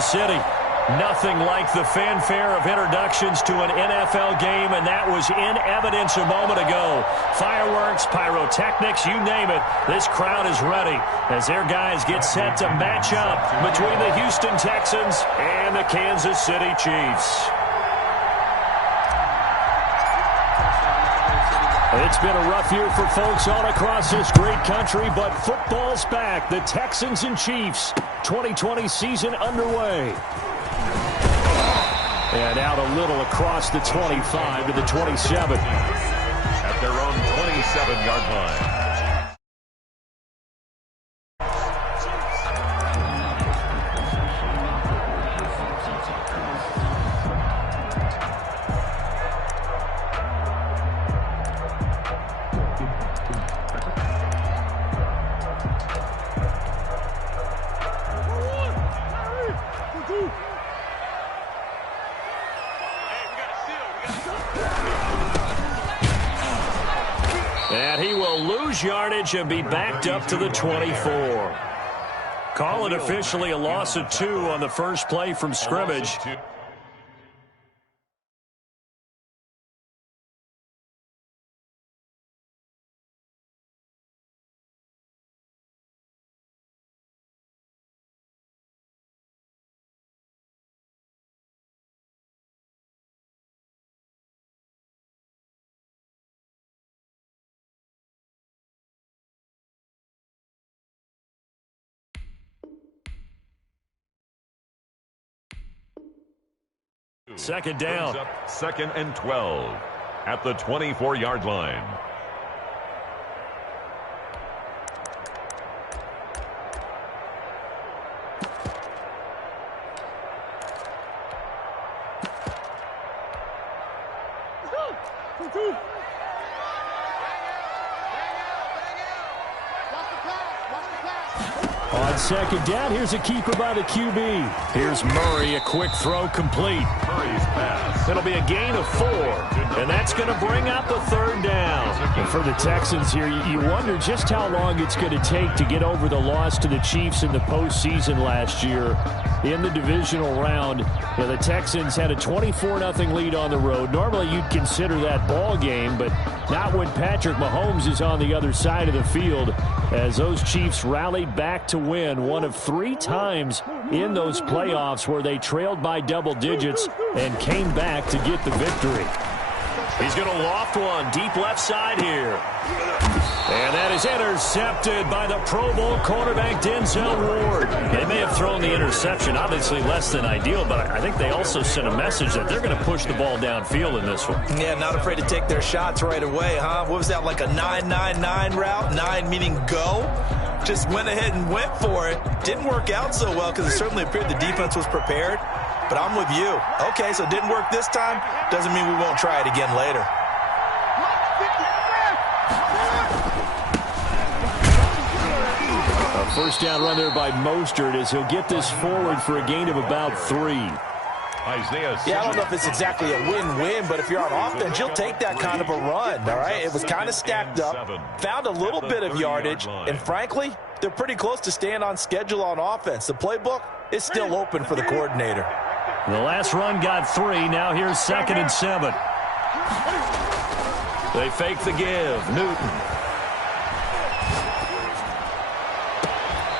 Kansas City. Nothing like the fanfare of introductions to an NFL game, and that was in evidence a moment ago. Fireworks, pyrotechnics, you name it. This crowd is ready as their guys get set to match up between the Houston Texans and the Kansas City Chiefs. It's been a rough year for folks all across this great country, but football's back. The Texans and Chiefs, 2020 season underway. And out a little across the 25 to the 27. At their own 27-yard line. And he will lose yardage and be backed up to the 24. Call it officially a loss of 2 on the first play from scrimmage. Second down. Second and 12 at the 24-yard line. On second down, here's a keeper by the QB. Here's Murray, a quick throw complete. Murray's pass. It'll be a gain of 4, and that's going to bring up a third down. And for the Texans here, you wonder just how long it's going to take to get over the loss to the Chiefs in the postseason last year in the divisional round. You know, the Texans had a 24-0 lead on the road. Normally you'd consider that ball game, but not when Patrick Mahomes is on the other side of the field, as those Chiefs rallied back to win one of 3 times in those playoffs where they trailed by double digits and came back to get the victory. He's going to loft one deep left side here. And that is intercepted by the Pro Bowl cornerback Denzel Ward. They may have thrown the interception, obviously less than ideal, but I think they also sent a message that they're going to push the ball downfield in this one. Yeah, not afraid to take their shots right away, huh? What was that, like a 9-9-9 route? 9 meaning go? Just went ahead and went for it. Didn't work out so well because it certainly appeared the defense was prepared. But I'm with you. Okay, so it didn't work this time. Doesn't mean we won't try it again later. A first down run there by Mostert as he'll get this forward for a gain of about 3. Yeah, I don't know if it's exactly a win-win, but if you're on offense, you'll take that kind of a run, all right? It was kind of stacked up, found a little bit of yardage, and frankly, they're pretty close to staying on schedule on offense. The playbook is still open for the coordinator. The last run got 3. Now here's 2nd and 7. They fake the give. Newton.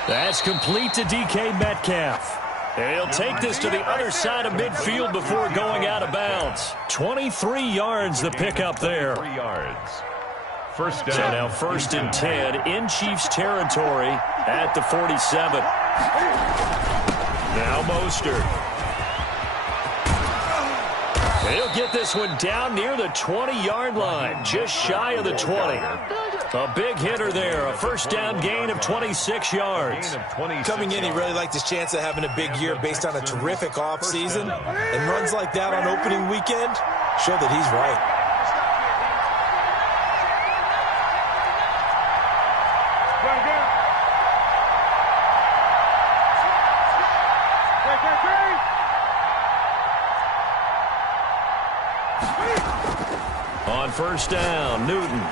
That's complete to DK Metcalf. And he'll take this to the other side of midfield before going out of bounds. 23 yards the pickup there. 3 yards. First down. So now 1st and 10 in Chiefs territory at the 47. Now Mostert. He'll get this one down near the 20-yard line, just shy of the 20. A big hitter there, a first down gain of 26 yards. Coming in, he really liked his chance of having a big year based on a terrific offseason. And runs like that on opening weekend show that he's right. On first down, Newton.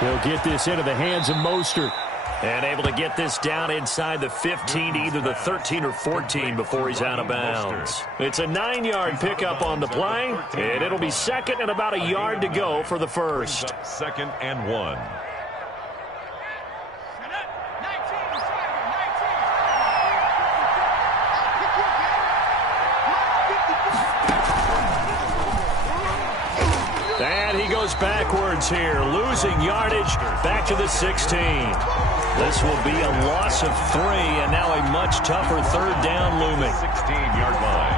He'll get this into the hands of Mostert. And able to get this down inside the 15, either the 13 or 14 before he's out of bounds. It's a 9-yard pickup on the play, and it'll be second and about a yard to go for the first. Second and 1. And he goes backwards here, losing yardage back to the 16. This will be a loss of 3, and now a much tougher third down looming. 16-yard line.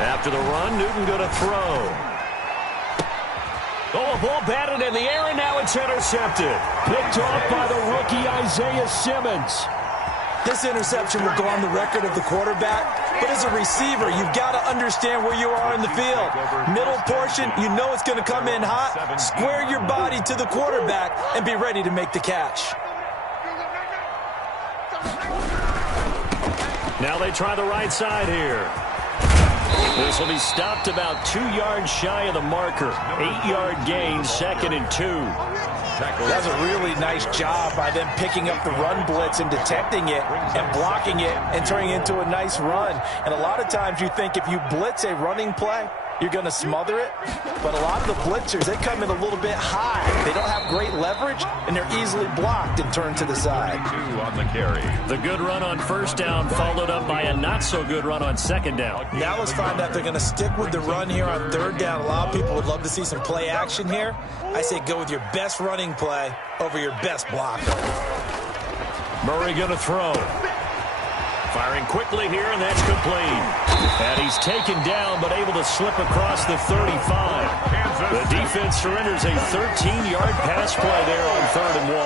After the run, Newton going to throw. Oh, a ball batted in the air, and now it's intercepted. Picked off by the rookie Isaiah Simmons. This interception will go on the record of the quarterback, but as a receiver, you've got to understand where you are in the field. Middle portion, you know it's going to come in hot. Square your body to the quarterback and be ready to make the catch. Now they try the right side here. This will be stopped about 2 yards shy of the marker. 8-yard gain, 2nd and 2. That's a really nice job by them picking up the run blitz and detecting it and blocking it and turning it into a nice run. And a lot of times you think if you blitz a running play, you're going to smother it. But a lot of the blitzers, they come in a little bit high. They don't have great leverage, and they're easily blocked and turned to the side. 2 on the carry. The good run on first down followed up by a not-so-good run on second down. Now let's find out if they're going to stick with the run here on third down. A lot of people would love to see some play action here. I say go with your best running play over your best blocker. Murray going to throw. Firing quickly here, and that's complete. And he's taken down, but able to slip across the 35. The defense surrenders a 13-yard pass play there on 3rd and 1.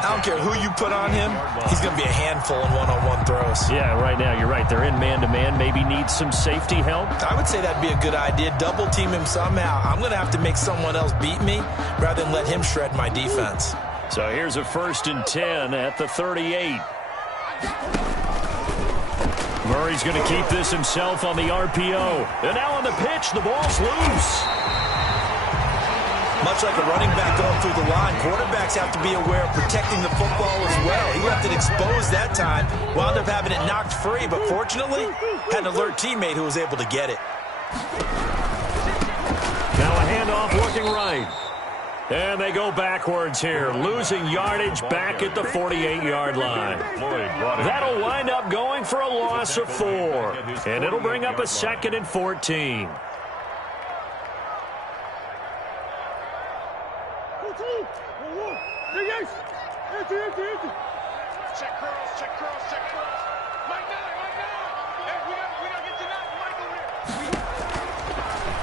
I don't care who you put on him. He's going to be a handful in one-on-one throws. Yeah, right now, you're right. They're in man-to-man. Maybe need some safety help. I would say that'd be a good idea. Double team him somehow. I'm going to have to make someone else beat me rather than let him shred my defense. So here's a 1st and 10 at the 38. Murray's going to keep this himself on the RPO. And now on the pitch, the ball's loose. Much like a running back going through the line, quarterbacks have to be aware of protecting the football as well. He left it exposed that time, wound up having it knocked free, but fortunately, had an alert teammate who was able to get it. Now a handoff looking right. And they go backwards here, losing yardage back at the 48-yard line. That'll wind up going for a loss of 4. And it'll bring up a 2nd and 14.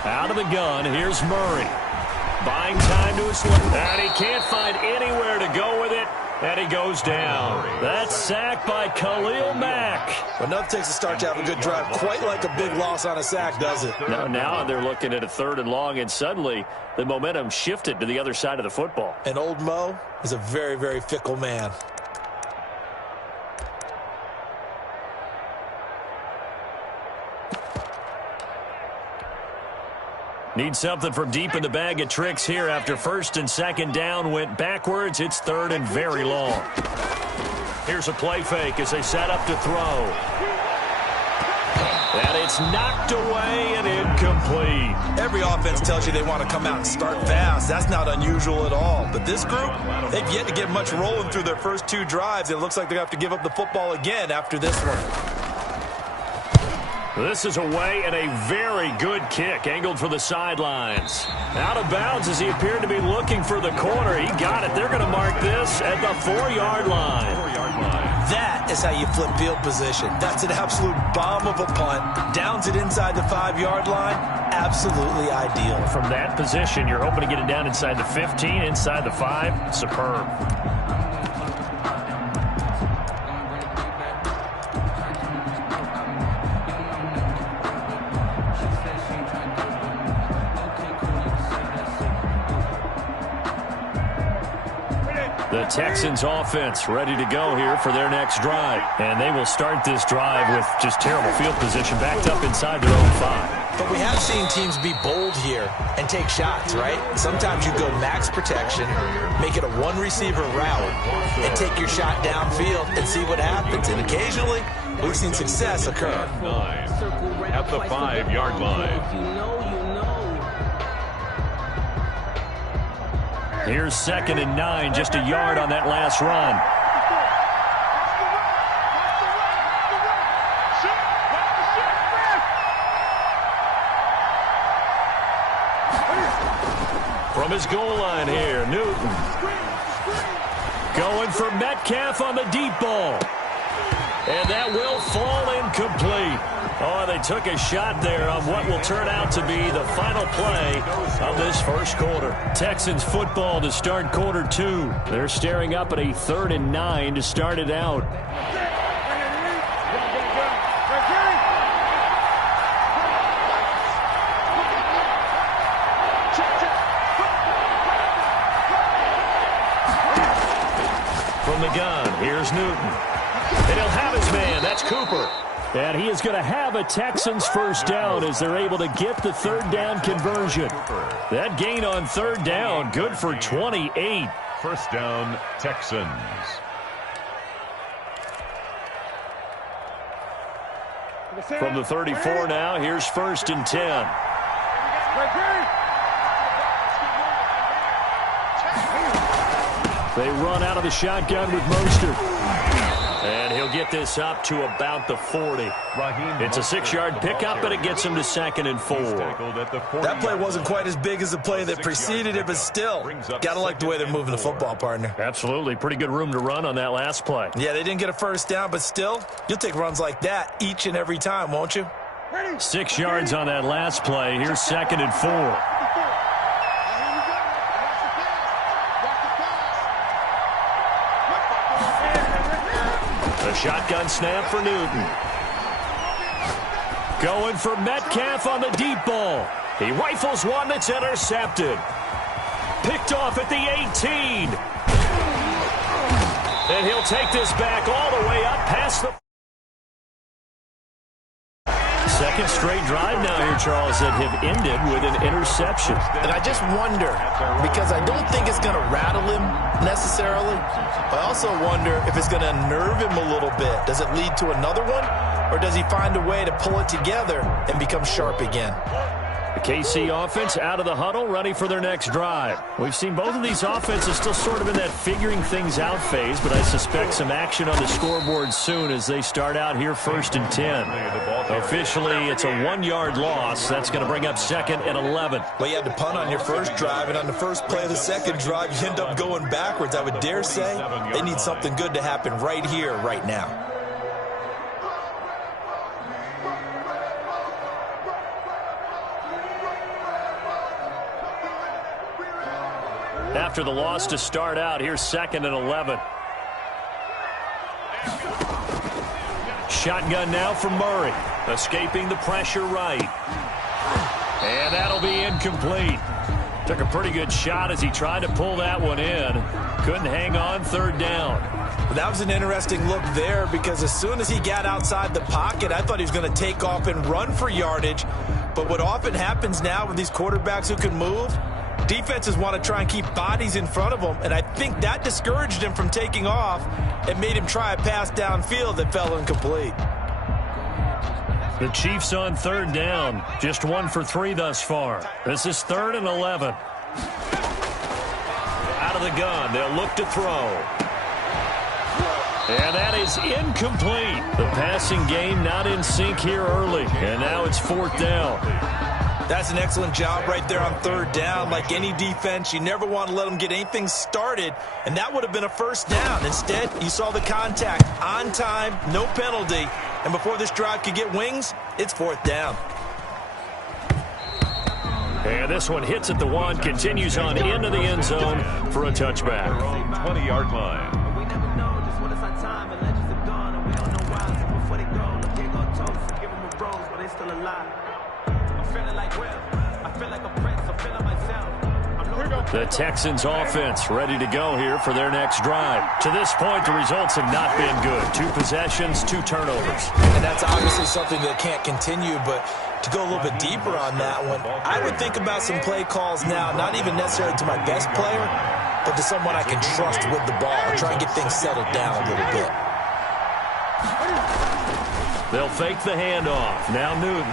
Out of the gun, here's Murray. Buying time to his left, and he can't find anywhere to go with it, and he goes down. That's sacked by Khalil Mack. Well, nothing takes a start to have a good drive, quite like a big loss on a sack, does it? Now they're looking at a 3rd and long, and suddenly the momentum shifted to the other side of the football. And old Mo is a very, very fickle man. Need something from deep in the bag of tricks here after 1st and 2nd down went backwards. It's 3rd and very long. Here's a play fake as they set up to throw. And it's knocked away and incomplete. Every offense tells you they want to come out and start fast. That's not unusual at all. But this group, they've yet to get much rolling through their first 2 drives. It looks like they're going to have to give up the football again after this one. This is away and a very good kick, angled for the sidelines. Out of bounds as he appeared to be looking for the corner. He got it. They're going to mark this at the 4-yard line. That is how you flip field position. That's an absolute bomb of a punt. Downs it inside the 5-yard line. Absolutely ideal. From that position, you're hoping to get it down inside the 15, inside the 5. Superb. The Texans offense ready to go here for their next drive. And they will start this drive with just terrible field position, backed up inside their own 5. But we have seen teams be bold here and take shots, right? Sometimes you go max protection, make it a one-receiver route, and take your shot downfield and see what happens. And occasionally, we've seen success occur. 9 at the 5-yard line. Here's 2nd and 9, just a yard on that last run. From his goal line here, Newton. Going for Metcalf on the deep ball. And that will fall incomplete. Oh, they took a shot there on what will turn out to be the final play of this first quarter. Texans football to start quarter 2. They're staring up at a 3rd and 9 to start it out. From the gun, here's Newton. And he'll have his man. That's Cooper. And he is going to have a Texans first down as they're able to get the 3rd down conversion. That gain on 3rd down, good for 28. First down, Texans. From the 34 now, here's 1st and 10. They run out of the shotgun with Mostert. And he'll get this up to about the 40. It's a 6-yard pickup, but it gets him to 2nd and 4. That play wasn't quite as big as the play that preceded it, but still, gotta like the way they're moving the football, partner. Absolutely. Pretty good room to run on that last play. Yeah, they didn't get a first down, but still, you'll take runs like that each and every time, won't you? 6 yards on that last play. Here's 2nd and 4. A shotgun snap for Newton. Going for Metcalf on the deep ball. He rifles one that's intercepted. Picked off at the 18. And he'll take this back all the way up past the... Second straight drive now here, Charles, that have ended with an interception. And I just wonder, because I don't think it's going to rattle him necessarily. I also wonder if it's going to unnerve him a little bit. Does it lead to another one? Or does he find a way to pull it together and become sharp again? The KC offense out of the huddle, ready for their next drive. We've seen both of these offenses still sort of in that figuring things out phase, but I suspect some action on the scoreboard soon as they start out here 1st and 10. Officially, it's a 1-yard loss. That's going to bring up 2nd and 11. Well, you had to punt on your first drive, and on the first play of the second drive, you end up going backwards. I would dare say they need something good to happen right here, right now. After the loss to start out, here's 2nd and 11. Shotgun now for Murray. Escaping the pressure right. And that'll be incomplete. Took a pretty good shot as he tried to pull that one in. Couldn't hang on 3rd down. Well, that was an interesting look there because as soon as he got outside the pocket, I thought he was going to take off and run for yardage. But what often happens now with these quarterbacks who can move, defenses want to try and keep bodies in front of them, and I think that discouraged him from taking off and made him try a pass downfield that fell incomplete. The Chiefs on 3rd down, just 1 for 3 thus far. This is 3rd and 11. Out of the gun, they'll look to throw. And that is incomplete. The passing game not in sync here early, and now it's 4th down. That's an excellent job right there on 3rd down. Like any defense, you never want to let them get anything started, and that would have been a first down. Instead, you saw the contact on time, no penalty, and before this drive could get wings, it's 4th down. And this one hits at the 1, continues on into the end zone for a touchback. 20-yard line. The Texans offense ready to go here for their next drive. To this point, the results have not been good. 2 possessions, 2 turnovers. And that's obviously something that can't continue, but to go a little bit deeper on that one, I would think about some play calls now, not even necessarily to my best player, but to someone I can trust with the ball and try and get things settled down a little bit. They'll fake the handoff. Now Newton.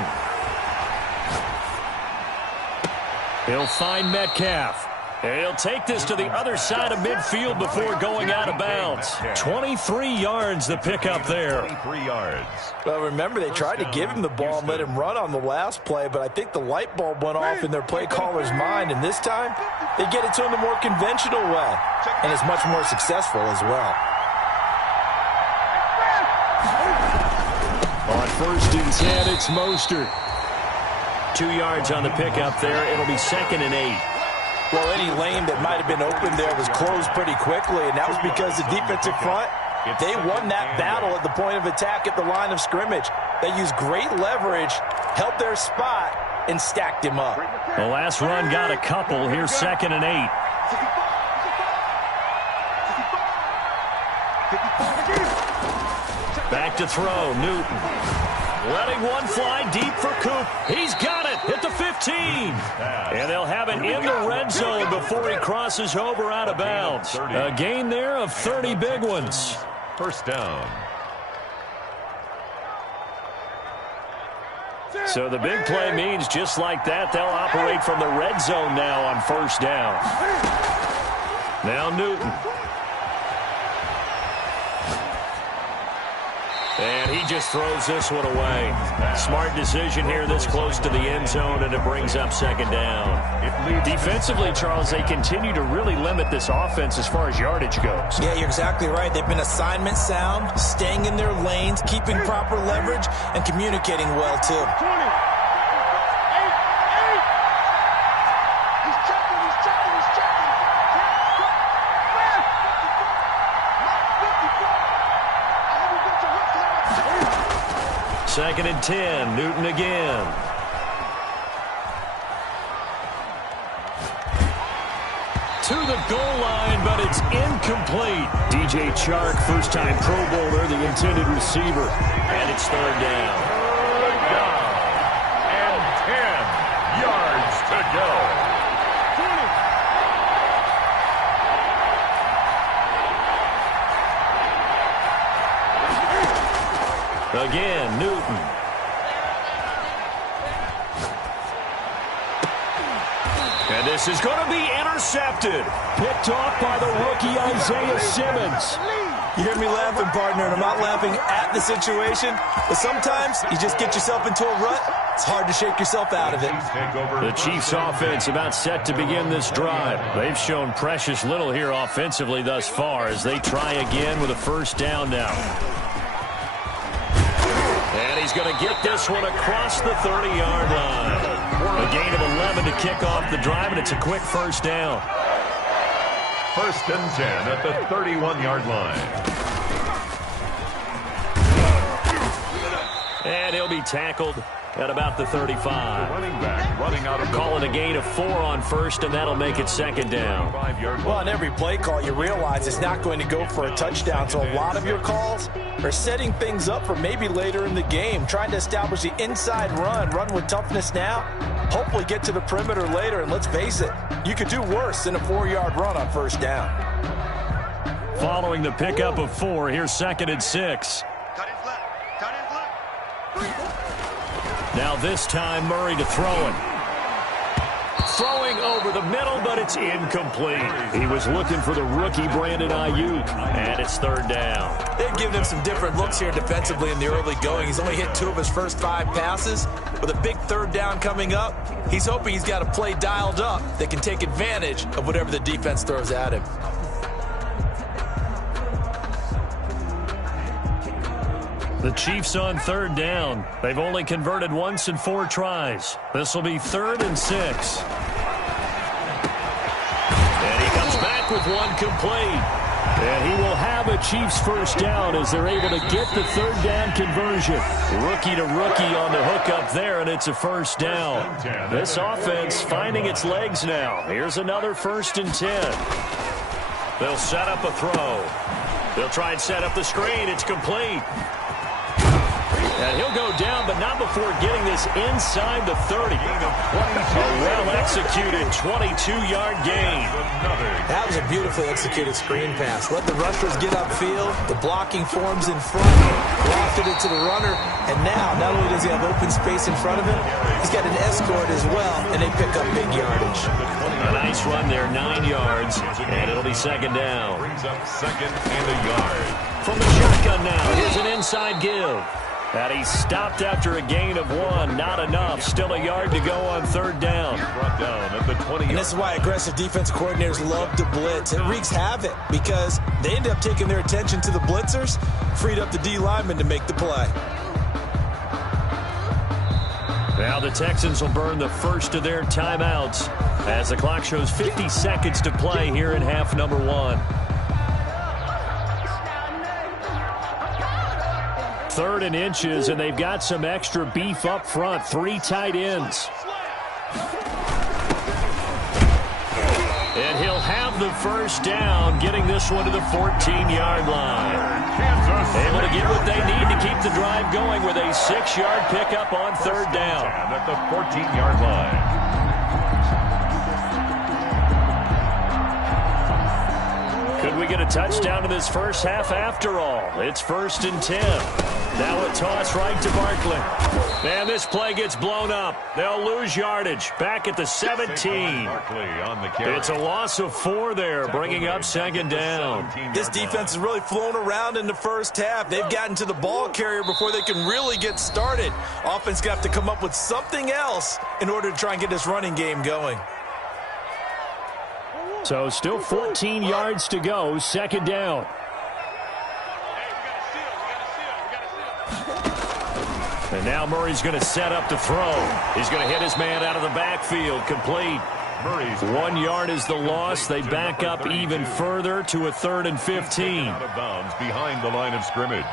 He'll find Metcalf. He'll take this to the other side of midfield before going out of bounds. 23 yards the pickup there. 23 yards. Well, remember, they tried to give him the ball and let him run on the last play, but I think the light bulb went off in their play caller's mind, and this time they get it to him the more conventional way, and it's much more successful as well. On 1st and 10, it's Mostert. 2 yards on the pickup there. It'll be 2nd and 8. Well, any lane that might have been open there was closed pretty quickly, and that was because the defensive front, they won that battle at the point of attack at the line of scrimmage. They used great leverage, held their spot, and stacked him up. The last run got a couple. Here's 2nd and 8. Back to throw, Newton. Letting one fly deep for Coop. He's got it at the 15. And they'll have it in the red zone before he crosses over out of bounds. A gain there of 30 big ones. 1st down. So the big play means just like that, they'll operate from the red zone now on 1st down. Now Newton. And he just throws this one away. Smart decision here this close to the end zone, and it brings up 2nd down. Defensively, Charles, they continue to really limit this offense as far as yardage goes. Yeah, you're exactly right. They've been assignment sound, staying in their lanes, keeping proper leverage, and communicating well, too. Second and 10, Newton again. To the goal line, but it's incomplete. DJ Chark, first-time Pro Bowler, the intended receiver. And it's 3rd down. And 10 yards to go. Again, Newton. And this is going to be intercepted. Picked off by the rookie Isaiah Simmons. You hear me laughing, partner, and I'm not laughing at the situation, but sometimes you just get yourself into a rut. It's hard to shake yourself out of it. The Chiefs offense about set to begin this drive. They've shown precious little here offensively thus far as they try again with a 1st down now. And he's going to get this one across the 30-yard line. A gain of 11 to kick off the drive, and it's a quick 1st down. 1st and 10 at the 31-yard line. And he'll be tackled at about the 35. Running back running out of Call it a gain of 4 on 1st, and that'll make it 2nd down. 5-yard line. Well, on every play call, you realize it's not going to go for a touchdown, so a lot of your calls are setting things up for maybe later in the game, trying to establish the inside run with toughness now, hopefully get to the perimeter later, and let's face it, you could do worse than a 4-yard run on 1st down. Following the pickup of 4, here's 2nd and 6. Now this time, Murray to throw it. Throwing over the middle, but it's incomplete. He was looking for the rookie Brandon Ayuk, and it's 3rd down. They've given him some different looks here defensively in the early going. He's only hit 2 of his first 5 passes. With a big 3rd down coming up, he's hoping he's got a play dialed up that can take advantage of whatever the defense throws at him. The Chiefs on 3rd down. They've only converted once in 4 tries. This will be 3rd and 6. And he comes back with one complete. And he will have a Chiefs first down as they're able to get the third down conversion. Rookie to rookie on the hook up there, and it's a first down. This offense finding its legs now. Here's another 1st and 10. They'll set up a throw. They'll try and set up the screen. It's complete. And he'll go down, but not before getting this inside the 30. A well-executed 22-yard gain. That was a beautifully executed screen pass. Let the rushers get upfield. The blocking forms in front. Lofted it to the runner. And now, not only does he have open space in front of him, he's got an escort as well, and they pick up big yardage. A nice run there, 9 yards, and it'll be 2nd down. Brings up 2nd and a yard. From the shotgun now, here's an inside give. And he stopped after a gain of 1. Not enough. Still a yard to go on 3rd down. Brought down at the 20. And this is why aggressive defense coordinators love to blitz. It wreaks havoc because they end up taking their attention to the blitzers, freed up the D lineman to make the play. Now the Texans will burn the first of their timeouts as the clock shows 50 seconds to play here in half number 1. 3rd and inches, and they've got some extra beef up front. 3 tight ends. And he'll have the first down, getting this one to the 14-yard line. Able to get what they need to keep the drive going with a 6-yard pickup on 3rd down. At the 14-yard line. Could we get a touchdown in this first half after all? It's 1st and 10. Now a toss right to Barkley. And this play gets blown up. They'll lose yardage. Back at the 17. It's a loss of 4 there, bringing up 2nd down. This defense has really flown around in the first half. They've gotten to the ball carrier before they can really get started. Offense going to have to come up with something else in order to try and get this running game going. So still 14 yards to go, 2nd down. And now Murray's going to set up the throw. He's going to hit his man out of the backfield, complete. 1 yard is the loss. They back up even further to a 3rd and 15. Out of bounds behind the line of scrimmage.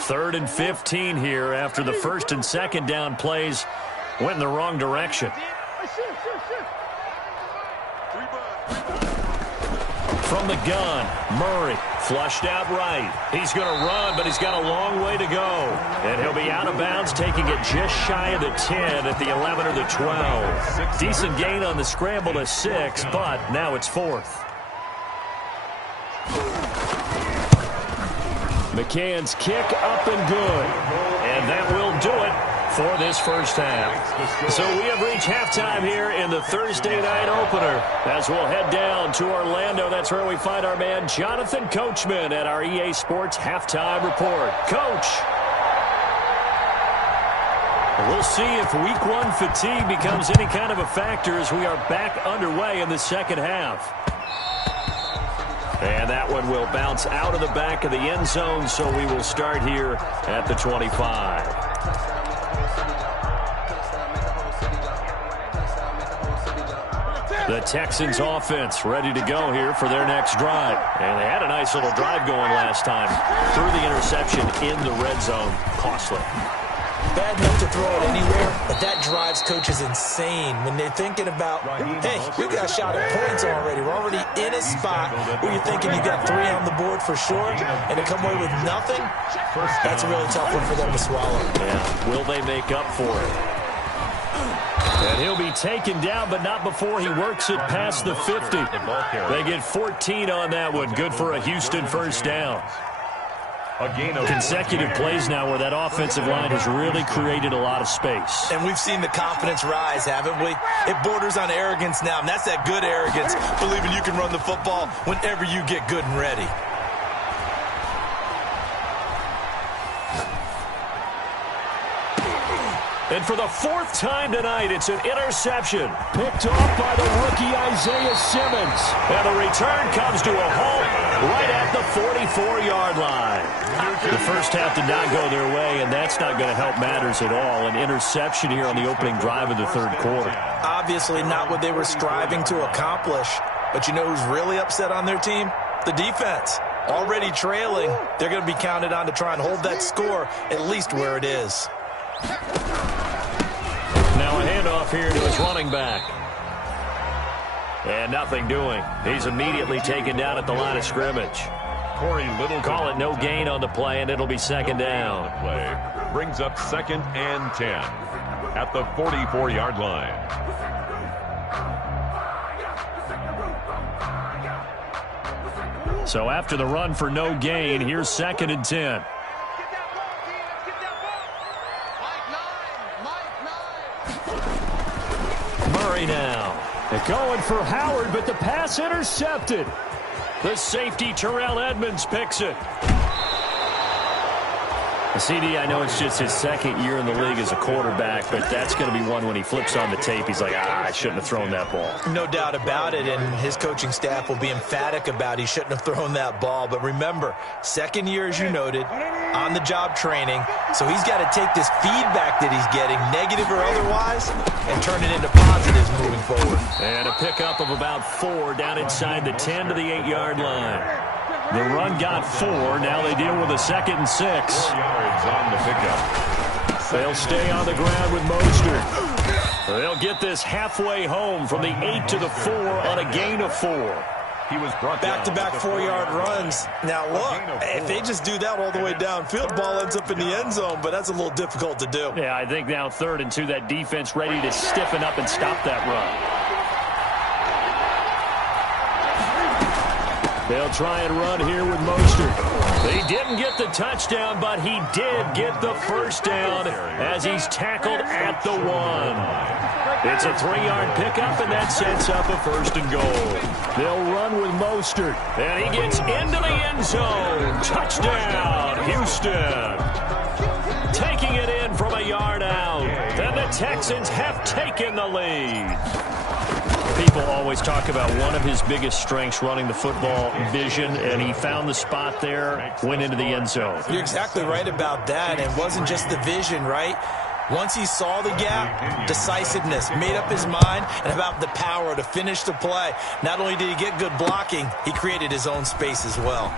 3rd and 15 here after the 1st and 2nd down plays went in the wrong direction. From the gun, Murray flushed out right. He's going to run, but he's got a long way to go. And he'll be out of bounds, taking it just shy of the 10 at the 11 or the 12. Decent gain on the scramble to 6, but now it's 4th. McCann's kick up and good. And that will do it for this first half. So we have reached halftime here in the Thursday night opener. As we'll head down to Orlando, that's where we find our man Jonathan Coachman at our EA Sports Halftime Report. Coach, we'll see if Week 1 fatigue becomes any kind of a factor as we are back underway in the second half. And that one will bounce out of the back of the end zone, so we will start here at the 25. The Texans offense ready to go here for their next drive. And they had a nice little drive going last time. Threw the interception in the red zone. Costly. Bad enough to throw it anywhere, but that drives coaches insane when they're thinking about, hey, we got a shot at points already. We're already in a spot where you're thinking you got 3 on the board for sure, and to come away with nothing, that's a really tough one for them to swallow. Yeah, will they make up for it? And he'll be taken down, but not before he works it past the 50. They get 14 on that one. Good for a Houston first down. Consecutive plays now where that offensive line has really created a lot of space. And we've seen the confidence rise, haven't we? It borders on arrogance now, and that's that good arrogance, believing you can run the football whenever you get good and ready. And for the 4th time tonight, it's an interception. Picked off by the rookie Isaiah Simmons. And the return comes to a halt right at the 44-yard line. The first half did not go their way, and that's not going to help matters at all. An interception here on the opening drive of the 3rd quarter. Obviously not what they were striving to accomplish. But you know who's really upset on their team? The defense. Already trailing, they're going to be counted on to try and hold that score at least where it is. Now a handoff here to his running back. And nothing doing. He's immediately taken down at the line of scrimmage. Call it no gain on the play, and it'll be second down. Play brings up 2nd and 10 at the 44-yard line. So after the run for no gain, here's 2nd and 10. Murray now. They're going for Howard, but the pass intercepted. The safety, Terrell Edmonds, picks it. CD, I know it's just his 2nd year in the league as a quarterback, but that's going to be one when he flips on the tape. He's like, I shouldn't have thrown that ball. No doubt about it, and his coaching staff will be emphatic about he shouldn't have thrown that ball. But remember, 2nd year, as you noted, on-the-job training, so he's got to take this feedback that he's getting, negative or otherwise, and turn it into positives moving forward. And a pickup of about 4 down inside the 10 to the 8-yard line. The run got 4. Now they deal with a 2nd and 6. 4 yards on the pickup. They'll stay on the ground with Mostert. They'll get this halfway home from the 8 to the 4 on a gain of 4. He was brought back-to-back 4-yard runs. Now, look, if they just do that all the way downfield, ball ends up in the end zone, but that's a little difficult to do. Yeah, I think now 3rd and 2, that defense ready to stiffen up and stop that run. They'll try and run here with Mostert. They didn't get the touchdown, but he did get the first down as he's tackled at the 1. It's a 3-yard pickup, and that sets up a 1st and goal. They'll run with Mostert, and he gets into the end zone. Touchdown, Houston. Taking it in from a yard out, and the Texans have taken the lead. People always talk about one of his biggest strengths, running the football, vision, and he found the spot there, went into the end zone. You're exactly right about that, and it wasn't just the vision, right? Once he saw the gap, decisiveness, made up his mind, and about the power to finish the play. Not only did he get good blocking, he created his own space as well.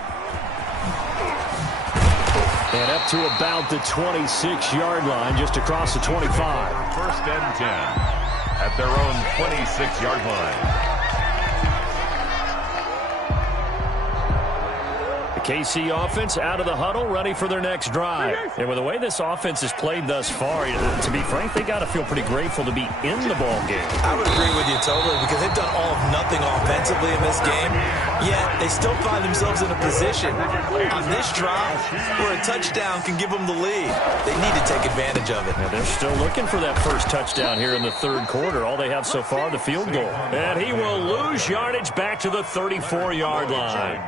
And up to about the 26-yard line, just across the 25. 1st and 10. At their own 26-yard line. The KC offense out of the huddle, ready for their next drive. And with the way this offense has played thus far, to be frank, they got to feel pretty grateful to be in the ball game. I would agree with you totally, because they've done all of nothing offensively in this game, yet they still find themselves in a position on this drive where a touchdown can give them the lead. They need to take advantage of it. And they're still looking for that first touchdown here in the 3rd quarter. All they have so far, the field goal. And he will lose yardage back to the 34-yard line.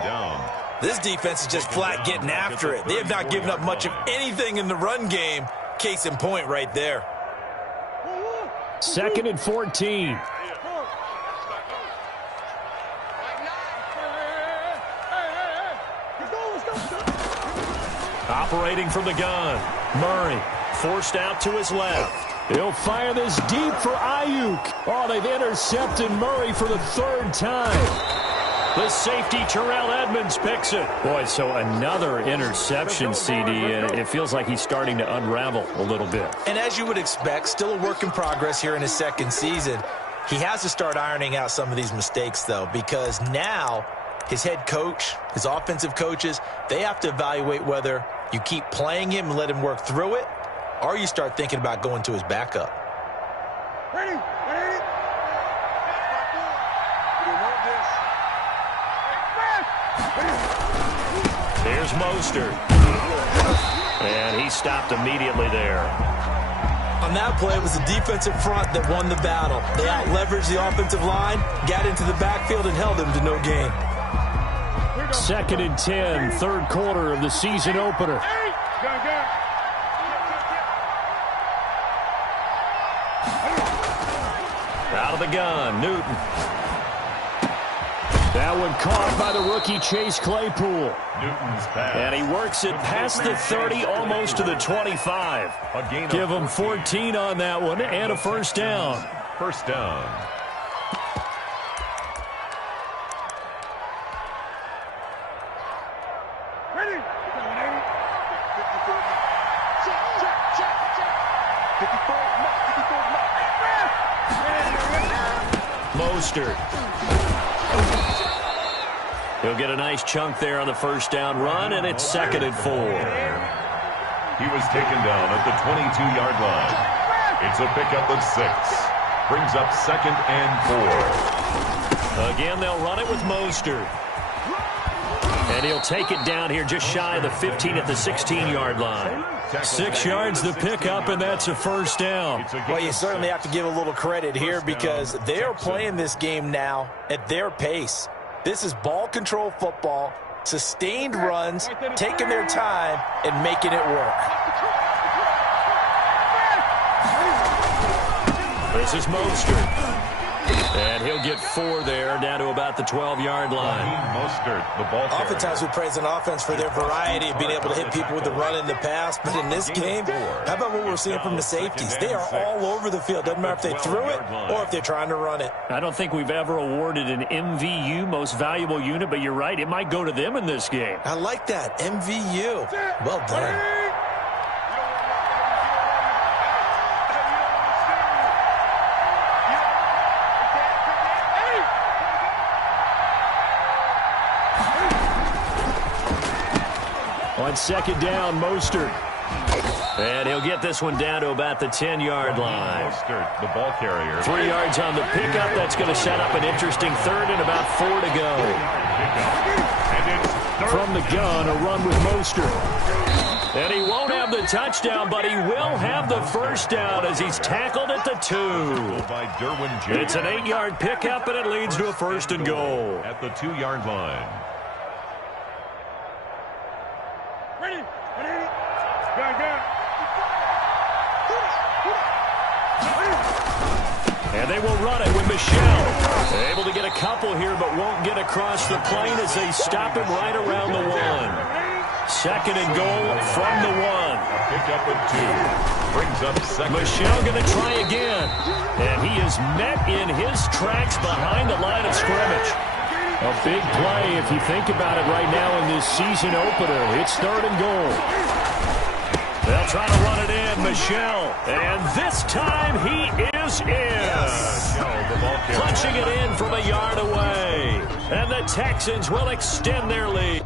This defense is just flat getting after it. They have not given up much of anything in the run game. Case in point right there. 2nd and 14. Operating from the gun. Murray forced out to his left. He'll fire this deep for Ayuk. Oh, they've intercepted Murray for the 3rd time. The safety, Terrell Edmonds, picks it. Boy, so another interception, CD, and it feels like he's starting to unravel a little bit. And as you would expect, still a work in progress here in his 2nd season. He has to start ironing out some of these mistakes, though, because now his head coach, his offensive coaches, they have to evaluate whether you keep playing him and let him work through it, or you start thinking about going to his backup. Ready? Here's Mostert. And he stopped immediately there. On that play, it was the defensive front that won the battle. They out-leveraged the offensive line, got into the backfield, and held him to no gain. 2nd and 10, 3rd quarter of the season opener. Out of the gun, Newton. That one caught by the rookie Chase Claypool. Newton's pass. And he works it past the 30, almost to the 25. Give him 14 on that one and a 1st down. 1st down. Mostert. He'll get a nice chunk there on the first down run, and it's 2nd and 4. He was taken down at the 22-yard line. It's a pickup of 6. Brings up 2nd and 4. Again, they'll run it with Mostert. And he'll take it down here just shy of the 15 at the 16-yard line. 6 yards the pickup, and that's a first down. Well, you certainly have to give a little credit here because they are playing this game now at their pace. This is ball control football, sustained runs, taking their time, and making it work. This is Mostert. And he'll get 4 there, down to about the 12-yard line. Mostert, the ball carrier. Oftentimes we praise an offense for their variety of being able to hit people with the run in the pass. But in this game, how about what we're seeing from the safeties? They are all over the field. Doesn't matter if they threw it or if they're trying to run it. I don't think we've ever awarded an MVU, most valuable unit, but you're right. It might go to them in this game. I like that. MVU. Well done. On 2nd down, Mostert. And he'll get this one down to about the 10-yard line. Mostert, the ball carrier. 3 yards on the pickup. That's going to set up an interesting 3rd and about 4 to go. From the gun, a run with Mostert. And he won't have the touchdown, but he will have the first down as he's tackled at the 2. It's an 8-yard pickup, and it leads to a 1st and goal. At the 2-yard line. And they will run it with Michelle. Able to get a couple here, but won't get across the plane as they stop him right around the 1. 2nd and goal from the 1. Pick up at 2. Brings up 2nd. Michelle going to try again. And he is met in his tracks behind the line of scrimmage. A big play if you think about it right now in this season opener. It's 3rd and goal. They'll try to run it in, Michelle. And this time he is in. Yes. Punching it in from a yard away. And the Texans will extend their lead.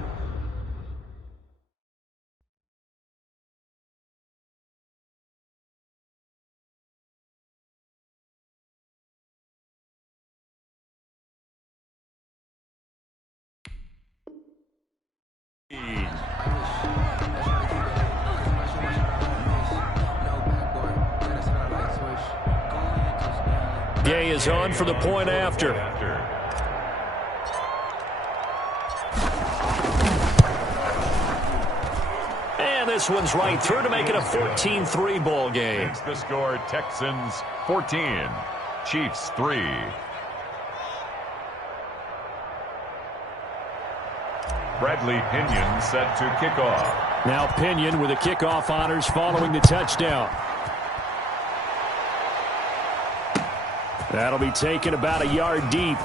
Gay is on for the point after. And this one's right through to make it a 14-3 ball game. It's the score, Texans 14, Chiefs 3. Bradley Pinion set to kick off. Now Pinion with the kickoff honors following the touchdown. That'll be taken about a yard deep.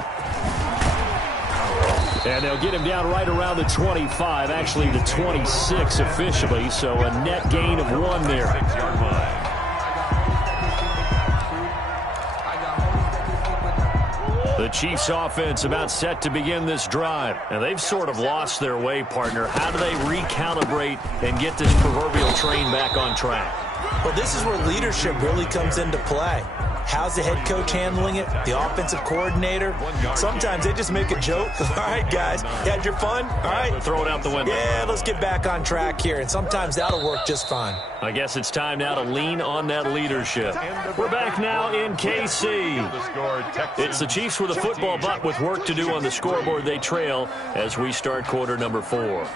And they'll get him down right around the 25, actually the 26 officially, so a net gain of 1 there. 6-yard line. The Chiefs offense about set to begin this drive. And they've sort of lost their way, partner. How do they recalibrate and get this proverbial train back on track? Well, this is where leadership really comes into play. How's the head coach handling it? The offensive coordinator? Sometimes they just make a joke. All right, guys, you had your fun? All right. Throw it out the window. Yeah, let's get back on track here. And sometimes that'll work just fine. I guess it's time now to lean on that leadership. We're back now in KC. It's the Chiefs with a football, but with work to do on the scoreboard, they trail as we start quarter number 4.